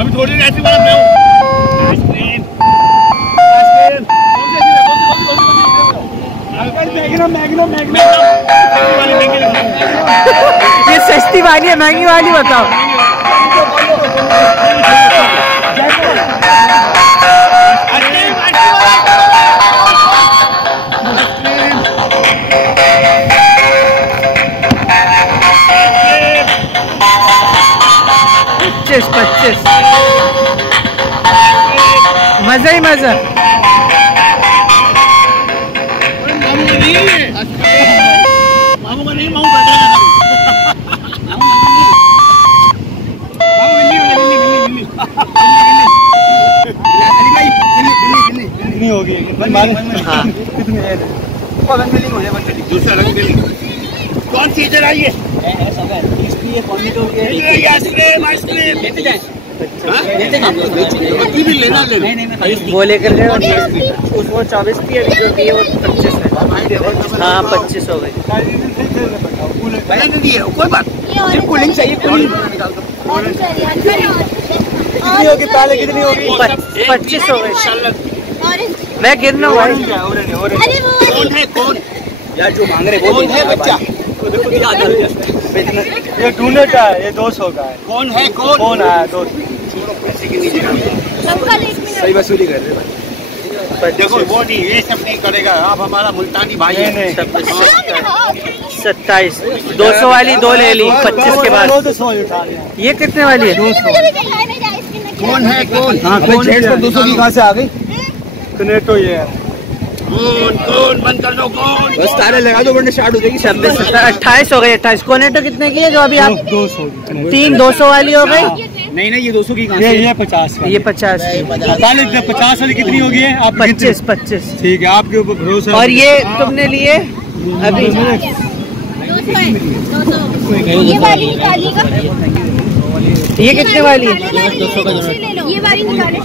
अभी थोड़ी ऐसी वाला मैं हूँ। ये सस्ती वाली है महंगी वाली बताओ। पच्चीस मजा ही मजा। मामू का नहीं, मामू बैठा है। कितनी होगी? हाँ दूसरा रंग मिली। कौन सी इधर आई है? आइसक्रीम आइसक्रीम लेते जाए। भी लेना वो लेकर गए। वो 24 थी, अभी जो थी वो 25 है। हाँ 25 हो गई। कोई बात कूलिंग चाहिए। कितनी होगी? पहले कितनी होगी? 25 हो गई। मैं गिरना हुआ। कौन है कौन? यार जो मांग रहे वो है बच्चा। ये ढूंढने का है, ये 200 का है। कौन है कौन? कौन आया? 200 सही वसूली कर रहे हैं। देखो वो नहीं, ये सब नहीं करेगा। आप हमारा मुल्तानी भाई है। 27 200 वाली 2 ले ली 25 के बाद। ये कितने वाली है? 200। कौन है कौन? हाँ कौन? 200 की कहाँ से आ गई? तो ये है। कौन कौन? बंद कर दो। कौन? बस तारे लगा दो वरना स्टार्ट हो जाएगी। 26 28 हो गई। 28 कोनेटो कितने की है जो अभी आप? 200 3 200 वाली हो गई। नहीं नहीं ये 200 की कहाँ से? ये 50 ये 50 50 वाली कितनी होगी है? आप 25 ठीक है, आपके ऊपर भरोसा। और ये तुमने लिए अभी? ये वाली निकालिएगा। ये कितने वाली है? ये वाली निकाले।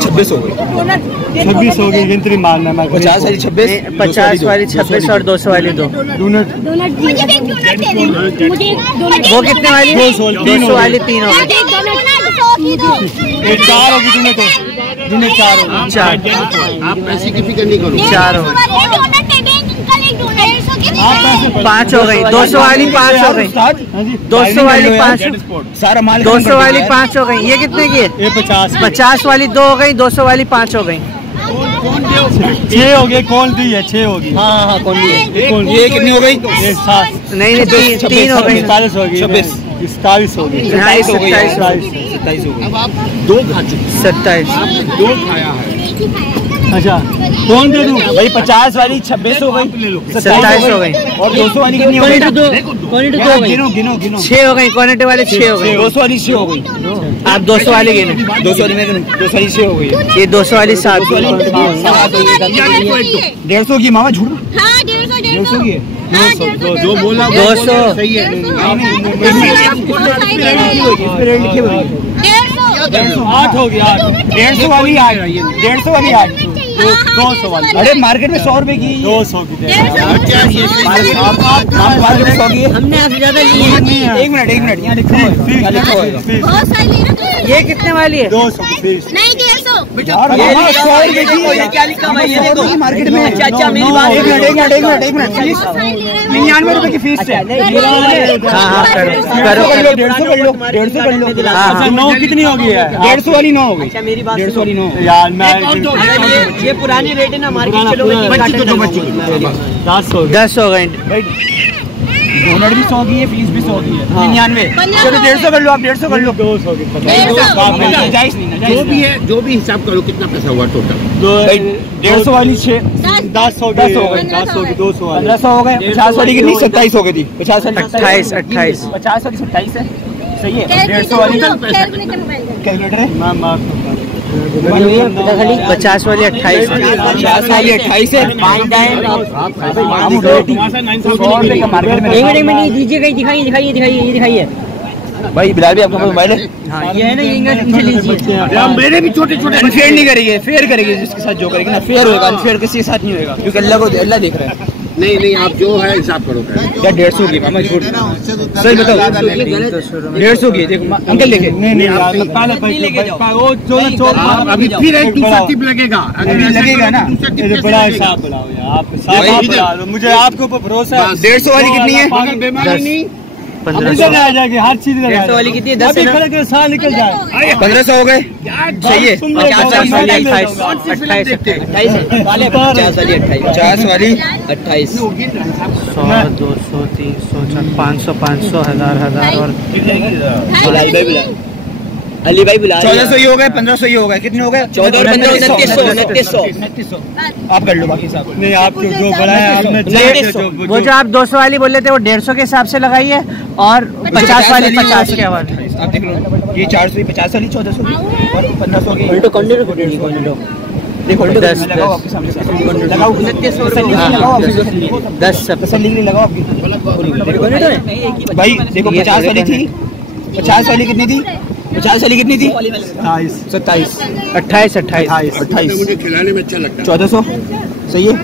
26 हो गई। 26 हो गई। गिनती मारना मैं 50 वाली 26 50 वाली 26 और 200 वाली 2। वो कितने वाली? 200 वाली 3 हो गई। 4 होगी। तूने 4 होगी। 4 आप पैसे की फिक्र नहीं करो। 4 हो गई। 5 हो गई। 200 वाली 5 हो गई। 200 वाली 5 सारा माल 200 वाली 5 हो गई। ये कितने की है? ये 50 वाली 2 हो गई। 200 वाली 5 हो गई। 6 हो गई। कौन दी है? 6 होगी। हाँ कौन दी है? ये कितनी हो गई? ये 7 नहीं 3 हो गई। 47 होगी। 27 होगी। 27 हो गई। 27 हो गई। अब आप 2 खा चुके। 27 2 खाया है। अच्छा कौन दे दूं भाई? 50 वाली 26 हो गई। 27 हो गई। और 200 वाली कितनी हो गई? गिनो 6 हो गई। कोनेटो वाले 6 हो गई। 200 वाली 6 हो गई। आप 200 वाली गिने। 200 वाली मैं 200 वाली 6 हो गई। ये 200 वाली 7 150 की मामा झूठ। 150 की है। 200 बोला 200 सही है। 8 हो गई। 150 वाली 8। 150 वाली 8। 200 वाली। अरे मार्केट में 100 रुपए की 200 की मार्केट में 100 की है। हमने आपसे ज्यादा ली है। 1 मिनट यहाँ लिखो होगा। ये कितने वाली है? 200 नहीं 150। क्या लिखा भाई? ये देखो मार्केट में। चाचा मेरी बात। 1 मिनट 99 रुपए की फीस है। हाँ करो 150 कर लो। 150 कर लो। अच्छा 9 कितनी होगी? 150 वाली 9 हो गई। अच्छा मेरी बात 150 वाली 9 यार। मैं ये पुरानी रेट है ना मार्केट। चलो 10 हो गई। 200 भी 100 की है, फीस भी 100 की है। 99 चलो 150 कर लो। आप 150 कर लो। 200 की जो भी है, जो भी हिसाब करो कितना पैसा हुआ टोटल? 150 वाली 6 10 हो गई। 200 वाली 1500 हो गए। 50 वाली कितनी? 27 हो गई थी। 50 वाली 28 50 वाली 27 है। सही है। 150 वाली कैलकुलेटर है। 50 वाली 28 50 वाली 28 है। एक मिनट दीजिए। दिखाइए भाई बिलाल भी आपका मोबाइल है? हाँ ये है ना। ये लीजिए। मेरे भी छोटे छोटे। अनफेयर नहीं करेगी, फेयर करेगी। जिसके साथ जो करेगी ना फेयर होगा। अनफेयर किसी के साथ नहीं होगा, क्योंकि अल्लाह देख रहा है। नहीं नहीं, आप जो है हिसाब करो। क्या 150 की मामा झूठ सही बताओ। 150 की देखो अंकल लेके नहीं अभी फिर एक दूसरा टिप लगेगा, लगेगा ना। बड़ा हिसाब बुलाओ यार, आप साफ मुझे आपके ऊपर भरोसा है। 150 वाली कितनी है? अगर बेमारी नहीं 1500 आ जाएगी हर चीज। 150 वाली कितनी है? 10 खड़े के साल निकल जाए। 1500 हो गए सही है। 50 वाली 28 28 वाले 50 वाली 28 50 वाली 28 100 200 300 500 500 1000 और अली भाई बुला 1400 ही हो गए, 1500 ही हो गए। कितने हो गए? 14 और 15 2900 आप कर लो बाकी हिसाब। नहीं, आप जो बड़ा है आपने वो जो आप 200 वाली बोल रहे थे वो 150 के हिसाब से लगाइए और 50 वाली 50 के हवाले। आप देख लो ये 400 50 वाली 1400 की और 1500 की। उल्टो कंडीडो देखो 10 लगाओ आपके सामने लगाओ 10 तसल्ली लगाओ आपकी भाई। देखो 50 वाली थी, 50 वाली कितनी थी? 50 वाली कितनी थी? 27 28 28 मुझे खिलाने में अच्छा लगता है। 1400 सही है।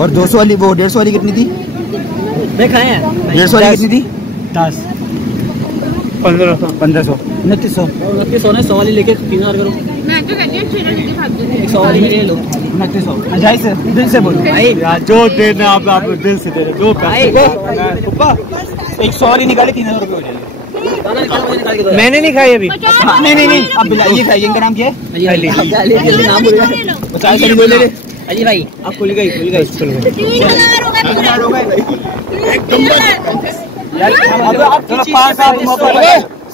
और 200 वाली वो 150 वाली कितनी थी? देखा है 150 वाली कितनी थी? 10 1500 1500 2900 ने 100 वाली लेके 3000 करो। मैं तो कहती हूँ 6 भाग 100 वाली ले लो 2900 जायज है, दिल से बोलो भाई। यार जो देना आप दिल से दे रहे जो भाई पप्पा 100 वाली निकाले 3000 रुपये हो जाएंगे। मैंने नहीं खाई अभी। नहीं अब ये खाइए। इनका नाम क्या है? जल्दी नाम बोल 50 वाली बोले रे। अली भाई आप खुल गई 3000 होगा। अब आप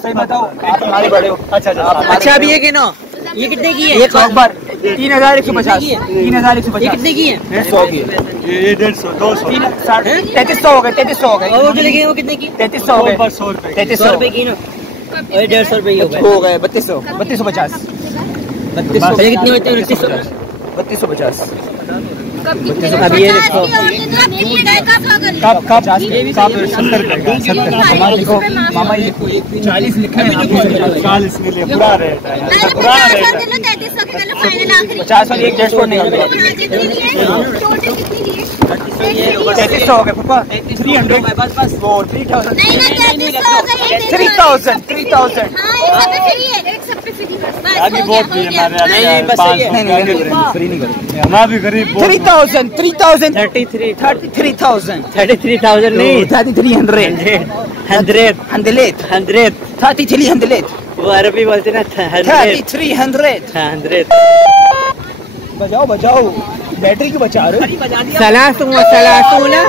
सही बताओ, आप हमारे बड़े हो। अच्छा अभी ये गिनो ये कितने की है? ये बार 3150 3150 ये कितने की है? 150 की ये 150 200 3300 हो गए 3300 हो गए। और वो जो लेके वो कितने की? 3300 हो गए 100 रुपए 100 रुपए की ना और 150 रुपए हो गए। हो गए 3200 3250 ये कितने होते हैं? 2900 3250 अभी ये देखो कब 70 देखो मामा ये 40 लिखा है 40 के लिए पूरा रेट है। 50 वाली एक 150 निकाल दो। 3300 हो गए पापा। 300 बस वो 3000 3000 3000 आगे बहुत भी हमारे नहीं, बस सही है। नहीं फ्री नहीं करो। हमारा भी गरीब 3000 33 33000 33,000 नहीं 3300 100 3300 वो अरबी बोलते ना 3300 बजाओ बैटरी क्यों बचा रहे हो? सलासुम व सलासुना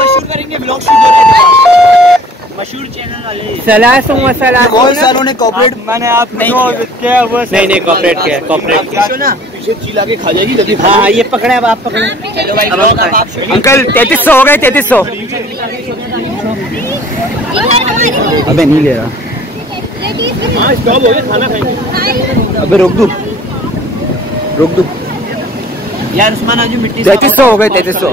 मशहूर चैनल वाले सलासुम व बहुत सलासुना। सालों ने कॉर्पोरेट मैंने आप नहीं क्या वो नहीं कॉर्पोरेट किया कॉर्पोरेट किया। पीछे चिल्ला के खा जाएगी जल्दी। हाँ ये पकड़े अब आप पकड़े। चलो भाई अंकल 3300 हो गए 3300। अबे नहीं ले रहा। हाँ स्टॉप हो गया, खाना खाएंगे। अबे रोक दू यार उस्मान आज मिट्टी 3300 हो गए 3300।